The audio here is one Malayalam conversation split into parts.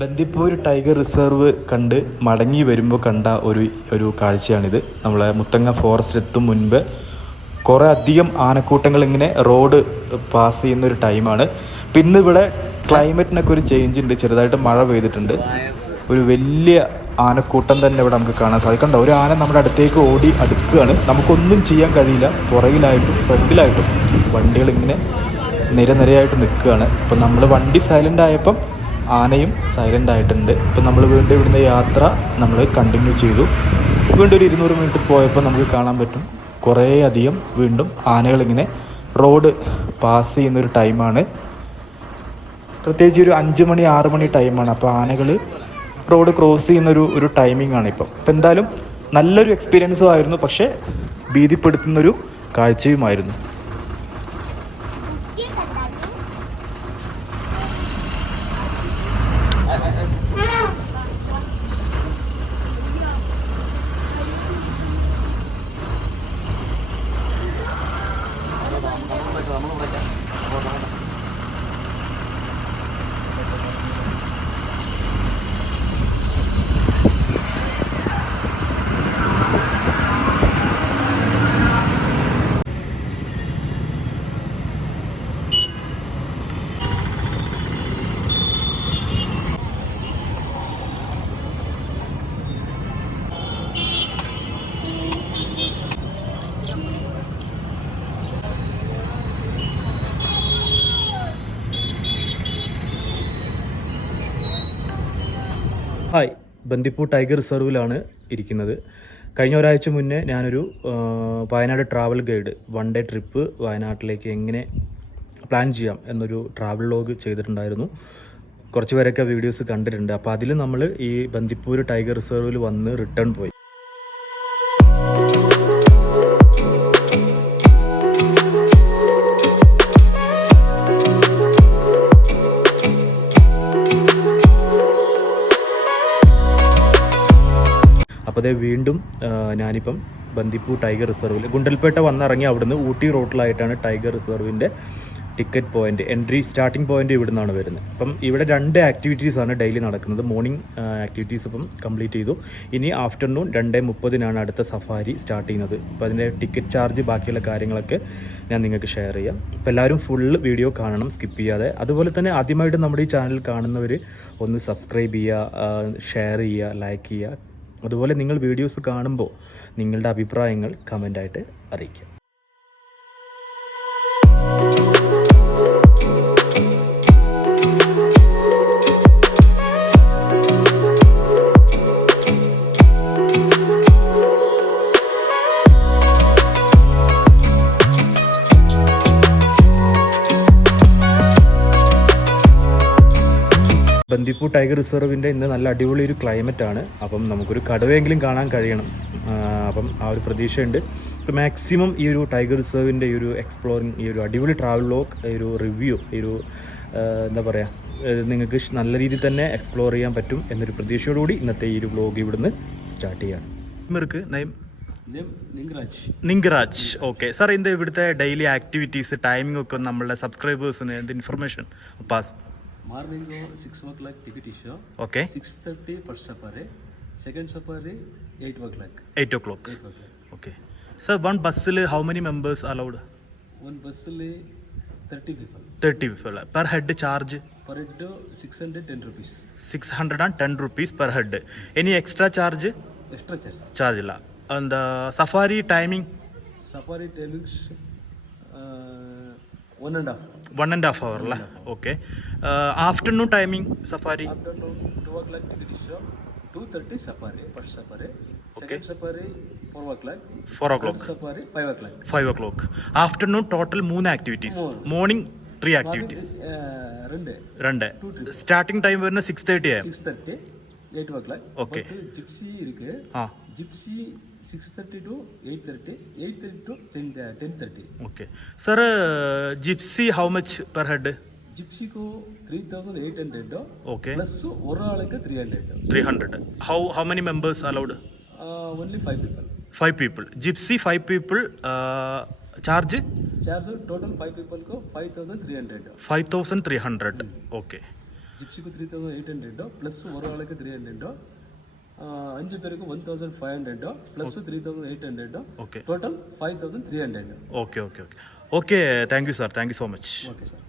ബന്ദിപ്പൂർ ടൈഗർ റിസർവ് കണ്ട് മടങ്ങി വരുമ്പോൾ കണ്ട ഒരു കാഴ്ചയാണിത്. നമ്മളെ മുത്തങ്ങ ഫോറസ്റ്റ് എത്തും മുൻപ് കുറേ അധികം ആനക്കൂട്ടങ്ങൾ ഇങ്ങനെ റോഡ് പാസ് ചെയ്യുന്ന ഒരു ടൈമാണ്. അപ്പം ഇന്ന് ഇവിടെ ക്ലൈമറ്റിനൊക്കെ ഒരു ചേഞ്ച് ഉണ്ട്, ചെറുതായിട്ട് മഴ പെയ്തിട്ടുണ്ട്. ഒരു വലിയ ആനക്കൂട്ടം തന്നെ ഇവിടെ നമുക്ക് കാണാൻ സാധിക്കണ്ട. ഒരു ആന നമ്മുടെ അടുത്തേക്ക് ഓടി അടുക്കുകയാണ്. നമുക്കൊന്നും ചെയ്യാൻ കഴിയില്ല. പുറകിലായിട്ടും ഫ്രണ്ടിലായിട്ടും വണ്ടികൾ ഇങ്ങനെ നിരനിരയായിട്ട് നിൽക്കുകയാണ്. അപ്പം നമ്മൾ വണ്ടി സൈലൻ്റ് ആയപ്പം ആനയും സൈലൻ്റ് ആയിട്ടുണ്ട്. ഇപ്പം നമ്മൾ വീണ്ടും ഇവിടുന്ന് യാത്ര നമ്മൾ കണ്ടിന്യൂ ചെയ്തു. വീണ്ടും ഒരു 200 മിനിറ്റ് പോയപ്പോൾ നമുക്ക് കാണാൻ പറ്റും കുറേ അധികം വീണ്ടും ആനകളിങ്ങനെ റോഡ് പാസ് ചെയ്യുന്നൊരു ടൈമാണ്. പ്രത്യേകിച്ച് ഒരു 5 മണി 6 മണി ടൈമാണ്. അപ്പോൾ ആനകൾ റോഡ് ക്രോസ് ചെയ്യുന്നൊരു ടൈമിംഗ് ആണ് ഇപ്പം. അപ്പം എന്തായാലും നല്ലൊരു എക്സ്പീരിയൻസും ആയിരുന്നു, പക്ഷേ ഭീതിപ്പെടുത്തുന്നൊരു കാഴ്ചയുമായിരുന്നു. ഹായ്, ബന്ദിപ്പൂർ ടൈഗർ റിസർവിലാണ് ഇരിക്കുന്നത്. കഴിഞ്ഞ ഒരാഴ്ച മുന്നേ ഞാനൊരു Wayanad travel guide 1 day trip വയനാട്ടിലേക്ക് എങ്ങനെ പ്ലാൻ ചെയ്യാം എന്നൊരു ട്രാവൽ വ്ലോഗ് ചെയ്തിട്ടുണ്ടായിരുന്നു. കുറച്ച് പേരൊക്കെ വീഡിയോസ് കണ്ടിട്ടുണ്ട്. അപ്പോൾ അതിൽ നമ്മൾ ഈ ബന്ദിപ്പൂർ ടൈഗർ റിസർവിൽ വന്ന് റിട്ടേൺ പോയി. അപ്പോൾ അതേ വീണ്ടും ഞാനിപ്പം ബന്ദിപ്പൂർ ടൈഗർ റിസർവിൽ ഗുണ്ടൽപേട്ട വന്നിറങ്ങി അവിടുന്ന് ഊട്ടി റോട്ടിലായിട്ടാണ് ടൈഗർ റിസർവിൻ്റെ ticket point, entry starting point ഇവിടെ നിന്നാണ് വരുന്നത്. അപ്പം ഇവിടെ 2 ആക്ടിവിറ്റീസാണ് ഡെയിലി നടക്കുന്നത്. മോർണിംഗ് ആക്ടിവിറ്റീസ് ഇപ്പം കംപ്ലീറ്റ് ചെയ്തു. ഇനി ആഫ്റ്റർനൂൺ 2:30 അടുത്ത സഫാരി സ്റ്റാർട്ട് ചെയ്യുന്നത്. അപ്പോൾ അതിൻ്റെ ടിക്കറ്റ് ചാർജ് ബാക്കിയുള്ള കാര്യങ്ങളൊക്കെ ഞാൻ നിങ്ങൾക്ക് ഷെയർ ചെയ്യാം. അപ്പോൾ എല്ലാവരും ഫുൾ വീഡിയോ കാണണം, സ്കിപ്പ് ചെയ്യാതെ. അതുപോലെ തന്നെ ആദ്യമായിട്ട് നമ്മുടെ ഈ ചാനൽ കാണുന്നവർ ഒന്ന് സബ്സ്ക്രൈബ് ചെയ്യുക, ഷെയർ ചെയ്യുക, ലൈക്ക് ചെയ്യുക. അതുപോലെ നിങ്ങൾ വീഡിയോസ് കാണുമ്പോൾ നിങ്ങളുടെ അഭിപ്രായങ്ങൾ കമൻ്റായിട്ട് അറിയിക്കുക. ബന്ദിപ്പൂർ ടൈഗർ റിസർവിൻ്റെ ഇന്ന് നല്ല അടിപൊളി ഒരു ക്ലൈമറ്റാണ്. അപ്പം നമുക്കൊരു കടുവയെങ്കിലും കാണാൻ കഴിയണം. അപ്പം ആ ഒരു പ്രതീക്ഷയുണ്ട്. ഇപ്പോൾ മാക്സിമം ഈ ഒരു ടൈഗർ റിസർവിൻ്റെ ഈ ഒരു എക്സ്പ്ലോറിങ്, ഈ ഒരു അടിപൊളി ട്രാവൽ വ്ലോഗ്, ഈ ഒരു റിവ്യൂ, ഈ ഒരു എന്താ പറയുക, നിങ്ങൾക്ക് നല്ല രീതിയിൽ തന്നെ എക്സ്പ്ലോർ ചെയ്യാൻ പറ്റും എന്നൊരു പ്രതീക്ഷയോടുകൂടി ഇന്നത്തെ ഈ ഒരു വ്ലോഗ് ഇവിടുന്ന് സ്റ്റാർട്ട് ചെയ്യാം. നിംഗരാജ്. ഓക്കെ സാർ, ഇത് ഇവിടുത്തെ ഡെയിലി ആക്ടിവിറ്റീസ് ടൈമിംഗ് ഒക്കെ നമ്മളുടെ സബ്സ്ക്രൈബേഴ്സിന് എന്ത് information pass? Morning 6 o'clock ticket issue. Okay. 6:30 first safari. Second safari 8 o'clock. 8 o'clock. Okay. Sir, one bus how many members allowed? One bus 30 people. 30 people. Per head charge? Per head 610 rupees. 610 rupees per head. Any extra charge? Extra charge. Charge illa. And safari timing? Safari timings 1.5. 1.5 hour la. Okay. Afternoon timing safari? Afternoon 2 o'clock ticket issue. 2:30 safari. First safari. Second safari 4 o'clock. 4 o'clock. Third safari 5 o'clock. 5 o'clock. Afternoon total 3 activities. Morning 3 activities. 2. Starting time വരുന്ന 6:30 am. 6:30 8 o'clock. Okay. Gypsy இருக்கு. Gypsy 6:30 to 8:30, 8:30 to 10:30. Okay. Sir, Gypsy how much per head? Gypsy को 3,800. Okay. Plus ஒரு ஆளுக்கு 300. 300. How many members allowed? Only 5 people. 5 people. Gypsy 5 people. Charge? Charge total 5 people को 5,300. 5,300. Okay. ജിപ്സിക്ക് 3800 പ്ലസ് ഒരാൾക്ക് 300 5 പേർക്ക് 1500 plus 3800 okay total 5300. Okay okay okay okay thank you sir, thank you so much. Okay sir.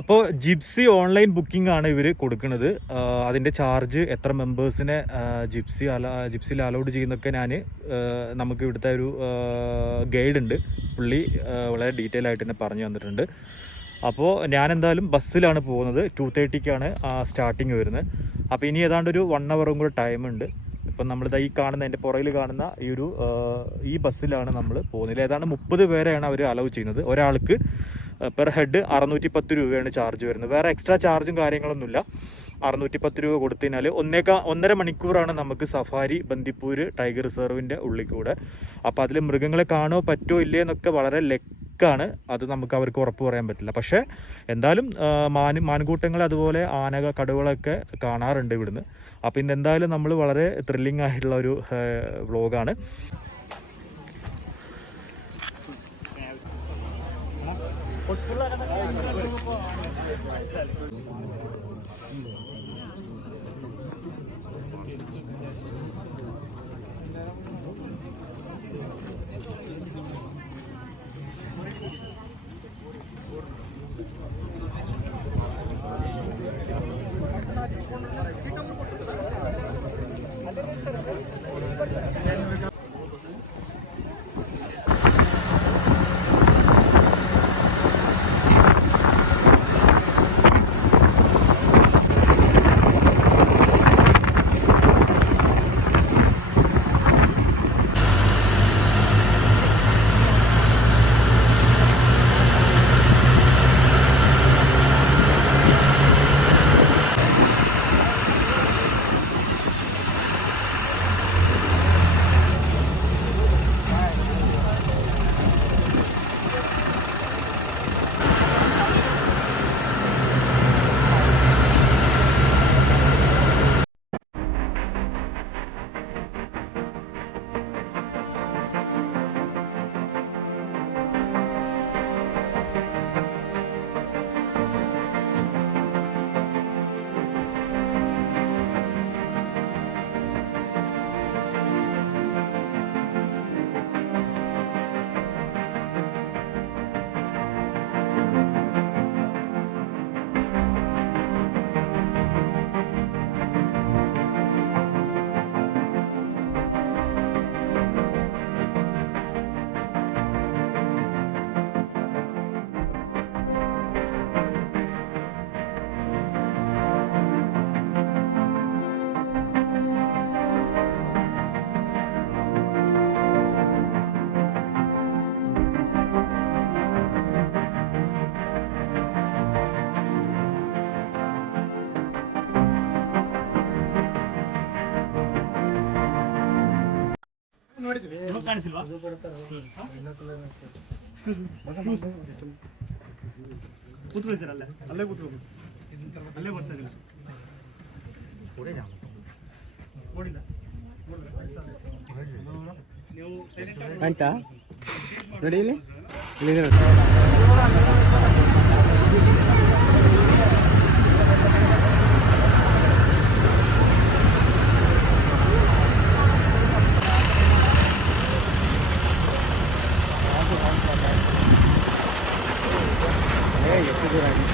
അപ്പോൾ ജിപ്സി ഓൺലൈൻ ബുക്കിംഗ് ആണ് ഇവർ കൊടുക്കുന്നത്. അതിൻ്റെ ചാർജ്, എത്ര മെമ്പേഴ്സിനെ ജിപ്സിയിൽ അലൗഡ് ചെയ്യുന്നൊക്കെ നമുക്ക് ഇവിടുത്തെ ഒരു ഗൈഡ് ഉണ്ട്, പുള്ളി വളരെ ഡീറ്റെയിൽ ആയിട്ട് തന്നെ പറഞ്ഞു തന്നിട്ടുണ്ട്. അപ്പോൾ ഞാൻ എന്തായാലും ബസ്സിലാണ് പോകുന്നത്. 2:30 സ്റ്റാർട്ടിങ് വരുന്നത്. അപ്പോൾ ഇനി ഏതാണ്ട് ഒരു 1 ഹവറും കൂടെ ടൈമുണ്ട്. ഇപ്പം നമ്മളിതാ ഈ കാണുന്ന, എൻ്റെ പുറകിൽ കാണുന്ന ഈ ബസ്സിലാണ് നമ്മൾ പോകുന്നത്. ഏതാണ്ട് 30 പേരെയാണ് അവർ അലൗ ചെയ്യുന്നത്. ഒരാൾക്ക് പെർ ഹെഡ് 610 രൂപയാണ് ചാർജ് വരുന്നത്. വേറെ എക്സ്ട്രാ ചാർജും കാര്യങ്ങളൊന്നുമില്ല. 610 രൂപ കൊടുത്തതിനാൽ 1.5 മണിക്കൂറാണ് നമുക്ക് സഫാരി ബന്ദിപ്പൂർ ടൈഗർ റിസർവിൻ്റെ ഉള്ളിൽ കൂടെ. അപ്പോൾ അതിൽ മൃഗങ്ങളെ കാണുമോ പറ്റുമോ ഇല്ലേ എന്നൊക്കെ വളരെ ലെക്കാണ്. അത് നമുക്ക് അവർക്ക് ഉറപ്പ് പറയാൻ പറ്റില്ല. പക്ഷേ എന്തായാലും മാൻകൂട്ടങ്ങൾ, അതുപോലെ കടുവകളൊക്കെ കാണാറുണ്ട് ഇവിടുന്ന്. അപ്പോൾ ഇന്ന് എന്തായാലും നമ്മൾ വളരെ ത്രില്ലിംഗ് ആയിട്ടുള്ള ഒരു വ്ളോഗാണ്. ಕಾಣಿಸಿಲ್ವಾ? ಕೂತ್ಕೊಳ್ಳಿ ಸರ್, ಅಲ್ಲೇ ಕೂತ್ಕೋಬೇಕು. ಅಲ್ಲೇ ಬರ್ತಾ ಇದ್ದೀನಿ. ಆಯ್ತಾ ನೋಡಿ ಇಲ್ಲಿ ಎಷ್ಟು ದೂರ ಆಗಿದೆ.